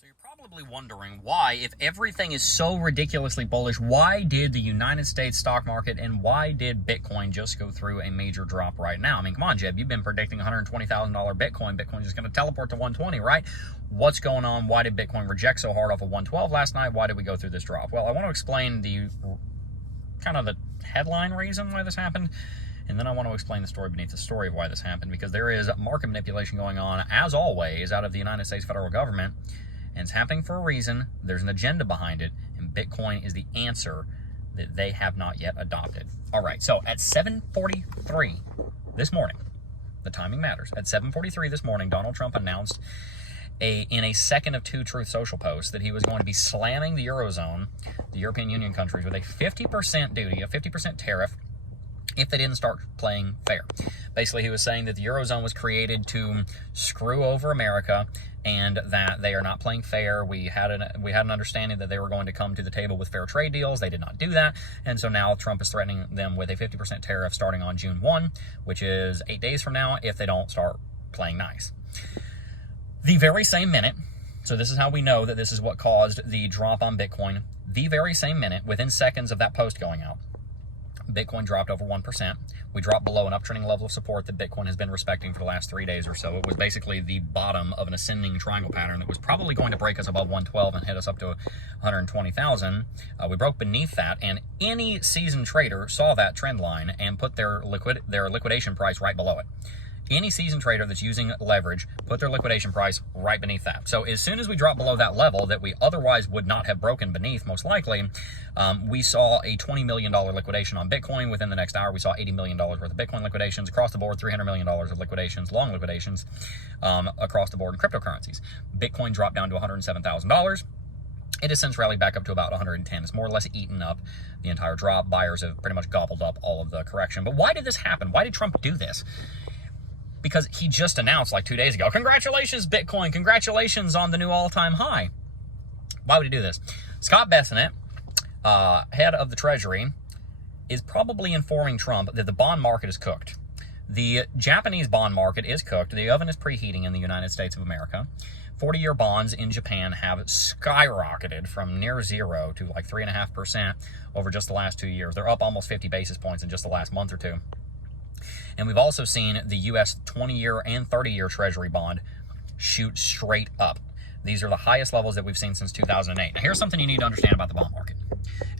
So you're probably wondering why, if everything is so ridiculously bullish, why did the United States stock market and why did Bitcoin just go through a major drop right now? I mean, come on, Jeb, you've been predicting $120,000 Bitcoin. Bitcoin's just going to teleport to 120, right? What's going on? Why did Bitcoin reject so hard off of 112 last night? Why did we go through this drop? Well, I want to explain the headline reason why this happened. And then I want to explain the story beneath the story of why this happened, because there is market manipulation going on, as always, out of the United States federal government. And it's happening for a reason. There's an agenda behind it, and Bitcoin is the answer that they have not yet adopted. All right, so at 7:43 this morning, the timing matters. At 7:43 this morning, Donald Trump announced in a second of two Truth Social posts that he was going to be slamming the Eurozone, the European Union countries, with a 50% duty, a 50% tariff, if they didn't start playing fair. Basically, he was saying that the Eurozone was created to screw over America and that they are not playing fair. We had an understanding that they were going to come to the table with fair trade deals. They did not do that. And so now Trump is threatening them with a 50% tariff starting on June 1, which is 8 days from now, if they don't start playing nice. The very same minute, so this is how we know that this is what caused the drop on Bitcoin. The very same minute, within seconds of that post going out, Bitcoin dropped over 1%. We dropped below an uptrending level of support that Bitcoin has been respecting for the last 3 days or so. It was basically the bottom of an ascending triangle pattern that was probably going to break us above 112 and hit us up to 120,000. We broke beneath that, and any seasoned trader saw that trend line and put their liquidation price right below it. Any seasoned trader that's using leverage put their liquidation price right beneath that. So as soon as we drop below that level that we otherwise would not have broken beneath, most likely, we saw a $20 million liquidation on Bitcoin. Within the next hour, we saw $80 million worth of Bitcoin liquidations. Across the board, $300 million of liquidations, long liquidations, across the board in cryptocurrencies. Bitcoin dropped down to $107,000. It has since rallied back up to about 110. It's more or less eaten up the entire drop. Buyers have pretty much gobbled up all of the correction. But why did this happen? Why did Trump do this? Because he just announced like 2 days ago, congratulations, Bitcoin, congratulations on the new all-time high. Why would he do this? Scott Bessent, head of the Treasury, is probably informing Trump that the bond market is cooked. The Japanese bond market is cooked. The oven is preheating in the United States of America. 40-year bonds in Japan have skyrocketed from near zero to like 3.5% over just the last 2 years. They're up almost 50 basis points in just the last month or two. And we've also seen the U.S. 20-year and 30-year Treasury bond shoot straight up. These are the highest levels that we've seen since 2008. Now, here's something you need to understand about the bond market.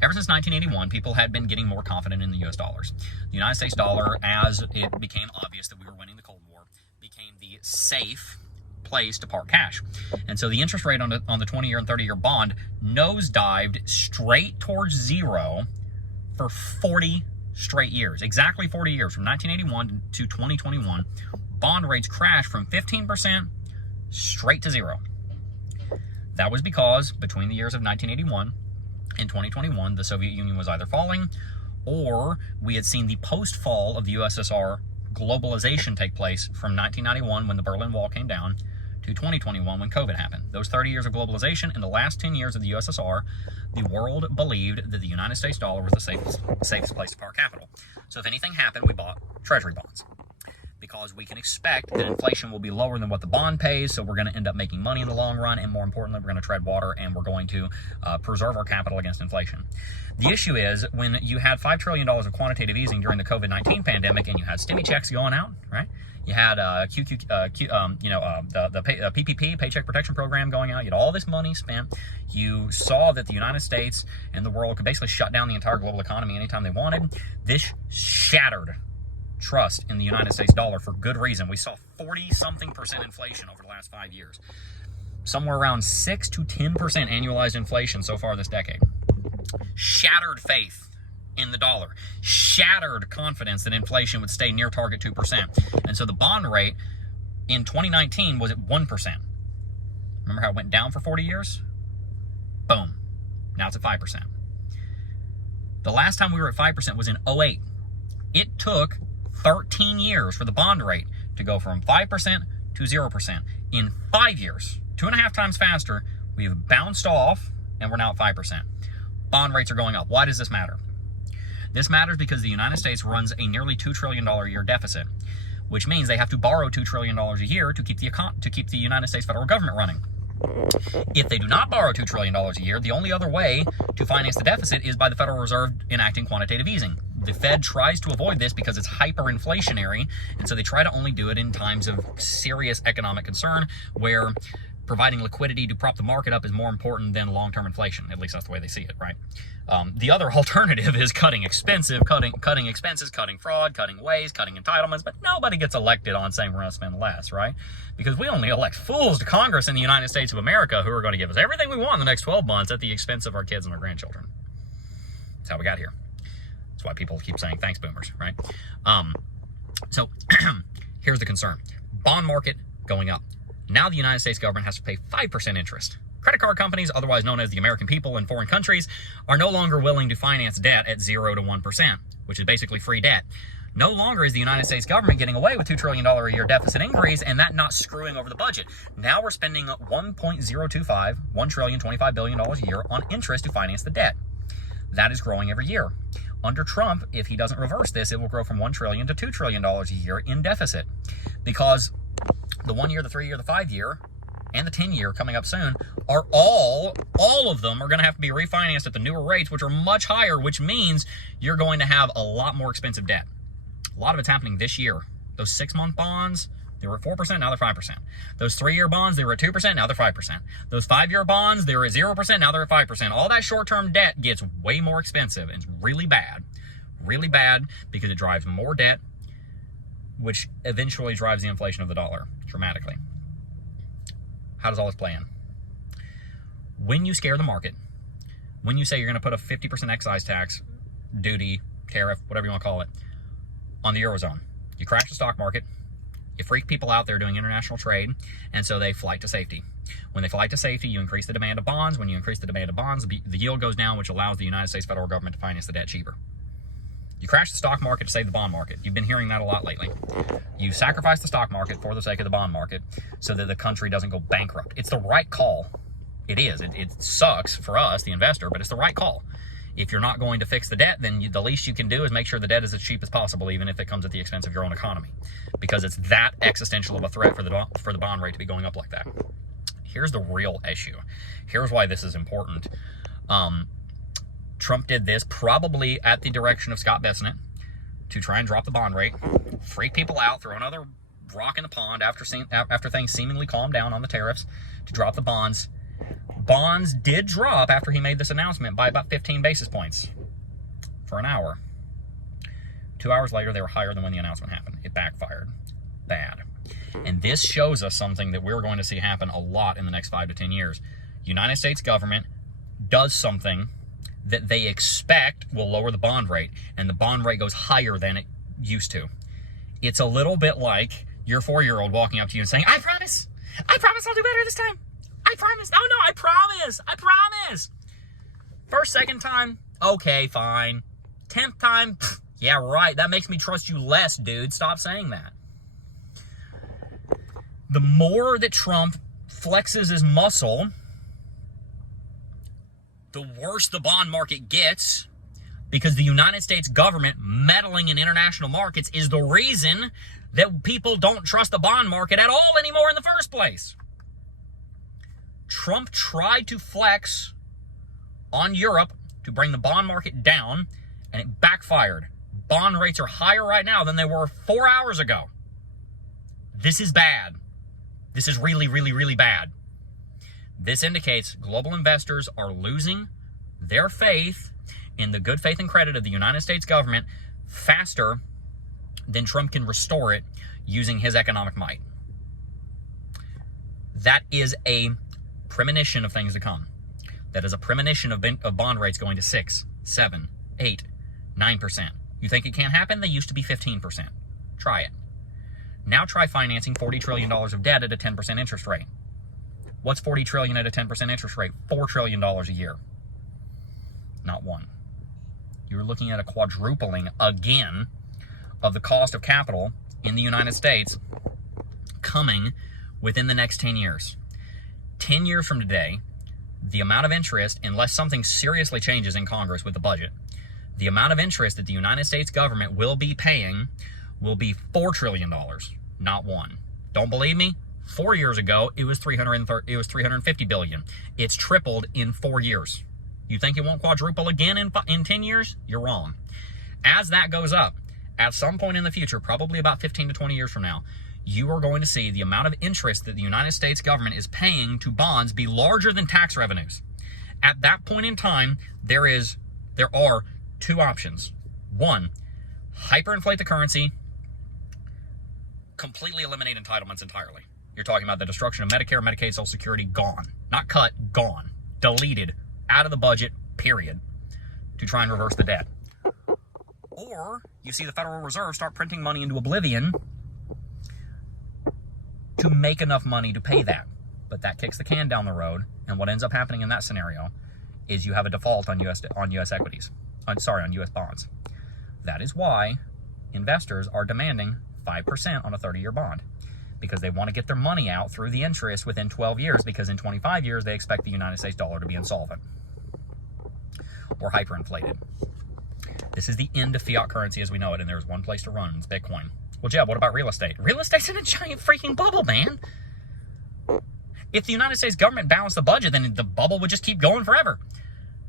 Ever since 1981, people had been getting more confident in the U.S. dollars. The United States dollar, as it became obvious that we were winning the Cold War, became the safe place to park cash. And so the interest rate on the 20-year and 30-year bond nosedived straight towards zero for 40 straight years, exactly 40 years, from 1981 to 2021. Bond rates crashed from 15% straight to zero. That was because between the years of 1981 and 2021, the Soviet Union was either falling, or we had seen the post-fall of the USSR globalization take place from 1991, when the Berlin Wall came down, to 2021, when COVID happened. Those 30 years of globalization and the last 10 years of the USSR, the world believed that the United States dollar was the safest place to park capital. So if anything happened, we bought Treasury bonds, because we can expect that inflation will be lower than what the bond pays, so we're going to end up making money in the long run, and more importantly, we're going to tread water, and we're going to preserve our capital against inflation. The issue is, when you had $5 trillion of quantitative easing during the COVID-19 pandemic, and you had stimmy checks going out, right? You had the PPP, Paycheck Protection Program, going out. You had all this money spent. You saw that the United States and the world could basically shut down the entire global economy anytime they wanted. This shattered trust in the United States dollar for good reason. We saw 40-something% inflation over the last 5 years. Somewhere around 6 to 10% annualized inflation so far this decade. Shattered faith in the dollar. Shattered confidence that inflation would stay near target 2%. And so the bond rate in 2019 was at 1%. Remember how it went down for 40 years? Boom. Now it's at 5%. The last time we were at 5% was in 2008. It took 13 years for the bond rate to go from 5% to 0%. In 5 years, 2.5 times faster, we've bounced off and we're now at 5%. Bond rates are going up. Why does this matter? This matters because the United States runs a nearly $2 trillion a year deficit, which means they have to borrow $2 trillion a year to keep the United States federal government running. If they do not borrow $2 trillion a year, the only other way to finance the deficit is by the Federal Reserve enacting quantitative easing. The Fed tries to avoid this because it's hyperinflationary, and so they try to only do it in times of serious economic concern where providing liquidity to prop the market up is more important than long-term inflation. At least that's the way they see it, right? The other alternative is cutting expenses, cutting fraud, cutting waste, cutting entitlements, but nobody gets elected on saying we're going to spend less, right? Because we only elect fools to Congress in the United States of America who are going to give us everything we want in the next 12 months at the expense of our kids and our grandchildren. That's how we got here. That's why people keep saying thanks, boomers, right? So here's the concern. Bond market going up. Now the United States government has to pay 5% interest. Credit card companies, otherwise known as the American people in foreign countries, are no longer willing to finance debt at 0 to 1%, which is basically free debt. No longer is the United States government getting away with $2 trillion a year deficit increase and that not screwing over the budget. Now we're spending $1.25 billion a year on interest to finance the debt. That is growing every year. Under Trump, if he doesn't reverse this, it will grow from $1 trillion to $2 trillion a year in deficit, because the 1 year, the 3 year, the 5 year, and the 10 year coming up soon are all of them are going to have to be refinanced at the newer rates, which are much higher, which means you're going to have a lot more expensive debt. A lot of it's happening this year. Those 6-month bonds, they were at 4%, now they're 5%. Those 3-year bonds, they were at 2%, now they're 5%. Those 5-year bonds, they were at 0%, now they're at 5%. All that short-term debt gets way more expensive, and it's really bad because it drives more debt, which eventually drives the inflation of the dollar dramatically. How does all this play in? When you scare the market, when you say you're going to put a 50% excise tax, duty, tariff, whatever you want to call it, on the Eurozone, you crash the stock market, you freak people out there doing international trade, and so they flight to safety. When they flight to safety, you increase the demand of bonds. When you increase the demand of bonds, the yield goes down, which allows the United States federal government to finance the debt cheaper. You crash the stock market to save the bond market. You've been hearing that a lot lately. You sacrifice the stock market for the sake of the bond market so that the country doesn't go bankrupt. It's the right call. It is. It sucks for us, the investor, but it's the right call. If you're not going to fix the debt, then the least you can do is make sure the debt is as cheap as possible, even if it comes at the expense of your own economy, because it's that existential of a threat for the bond rate to be going up like that. Here's the real issue. Here's why this is important. Trump did this probably at the direction of Scott Bessent to try and drop the bond rate, freak people out, throw another rock in the pond after things seemingly calmed down on the tariffs, to drop the bonds. Bonds did drop after he made this announcement by about 15 basis points for an hour. 2 hours later, they were higher than when the announcement happened. It backfired. Bad. And this shows us something that we're going to see happen a lot in the next 5 to 10 years. United States government does something that they expect will lower the bond rate, and the bond rate goes higher than it used to. It's a little bit like your 4-year-old walking up to you and saying, I promise I'll do better this time. I promise. Oh no, I promise. First, second time, okay, fine. 10th time, yeah, right. That makes me trust you less, dude. Stop saying that. The more that Trump flexes his muscle, the worse the bond market gets, because the United States government meddling in international markets is the reason that people don't trust the bond market at all anymore in the first place. Trump tried to flex on Europe to bring the bond market down, and it backfired. Bond rates are higher right now than they were 4 hours ago. This is bad. This is really, really, really bad. This indicates global investors are losing their faith in the good faith and credit of the United States government faster than Trump can restore it using his economic might. That is a premonition of things to come. That is a premonition of bond rates going to 6, 7, 8, 9%. You think it can't happen? They used to be 15%. Try it. Now try financing $40 trillion of debt at a 10% interest rate. What's $40 trillion at a 10% interest rate? $4 trillion a year. Not one. You're looking at a quadrupling again of the cost of capital in the United States coming within the next 10 years. 10 years from today, the amount of interest, unless something seriously changes in Congress with the budget, the amount of interest that the United States government will be paying will be $4 trillion, not one. Don't believe me? 4 years ago, it was 350 billion. It's tripled in 4 years. You think it won't quadruple again in 10 years? You're wrong. As that goes up, at some point in the future, probably about 15 to 20 years from now, you are going to see the amount of interest that the United States government is paying to bonds be larger than tax revenues. At that point in time, there are two options. One, hyperinflate the currency, completely eliminate entitlements entirely. You're talking about the destruction of Medicare, Medicaid, Social Security, gone. Not cut, gone. Deleted, out of the budget, period, to try and reverse the debt. Or you see the Federal Reserve start printing money into oblivion to make enough money to pay that. But that kicks the can down the road, and what ends up happening in that scenario is you have a default on U.S. equities. On U.S. bonds. That is why investors are demanding 5% on a 30-year bond, because they want to get their money out through the interest within 12 years, because in 25 years they expect the United States dollar to be insolvent or hyperinflated. This is the end of fiat currency as we know it, and there's one place to run, and it's Bitcoin. Well, Jeb, what about real estate? Real estate's in a giant freaking bubble, man. If the United States government balanced the budget, then the bubble would just keep going forever.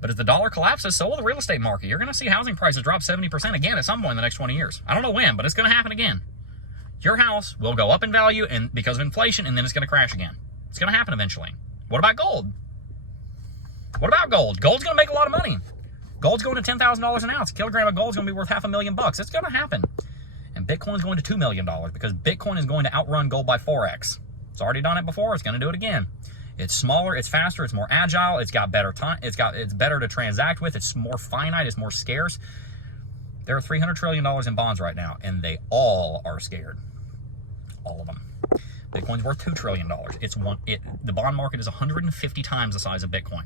But as the dollar collapses, so will the real estate market. You're going to see housing prices drop 70% again at some point in the next 20 years. I don't know when, but it's going to happen again. Your house will go up in value and because of inflation, and then it's going to crash again. It's going to happen eventually. What about gold? What about gold? Gold's going to make a lot of money. Gold's going to $10,000 an ounce. A kilogram of gold's going to be worth $500,000. It's going to happen. And Bitcoin's going to $2 million because Bitcoin is going to outrun gold by 4x. It's already done it before. It's going to do it again. It's smaller, it's faster, it's more agile, it's got better time, it's better to transact with, it's more finite, it's more scarce. There are $300 trillion in bonds right now, and they all are scared. All of them. Bitcoin's worth $2 trillion. The bond market is 150 times the size of Bitcoin.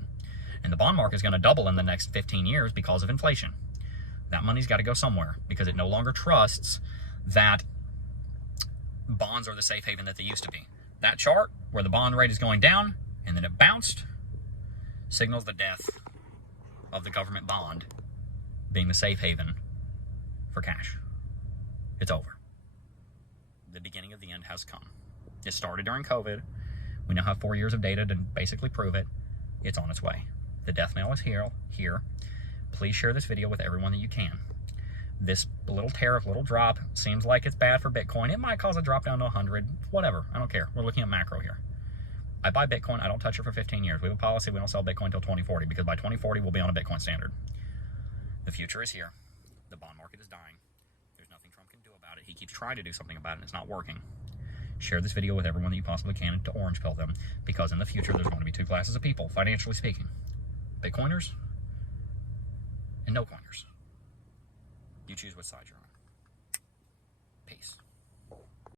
And the bond market is going to double in the next 15 years because of inflation. That money's got to go somewhere because it no longer trusts that bonds are the safe haven that they used to be. That chart where the bond rate is going down and then it bounced signals the death of the government bond being the safe haven for cash. It's over. The beginning of the end has come. It started during COVID. We now have 4 years of data to basically prove it. It's on its way. The death knell is here. Please share this video with everyone that you can. This little tariff, little drop, seems like it's bad for Bitcoin. It might cause a drop down to 100, whatever. I don't care. We're looking at macro here. I buy Bitcoin. I don't touch it for 15 years. We have a policy. We don't sell Bitcoin until 2040 because by 2040, we'll be on a Bitcoin standard. The future is here. The bond market is dying. There's nothing Trump can do about it. He keeps trying to do something about it, and it's not working. Share this video with everyone that you possibly can to orange pill them, because in the future, there's going to be two classes of people, financially speaking. Bitcoiners and no coiners. You choose which side you're on. Peace.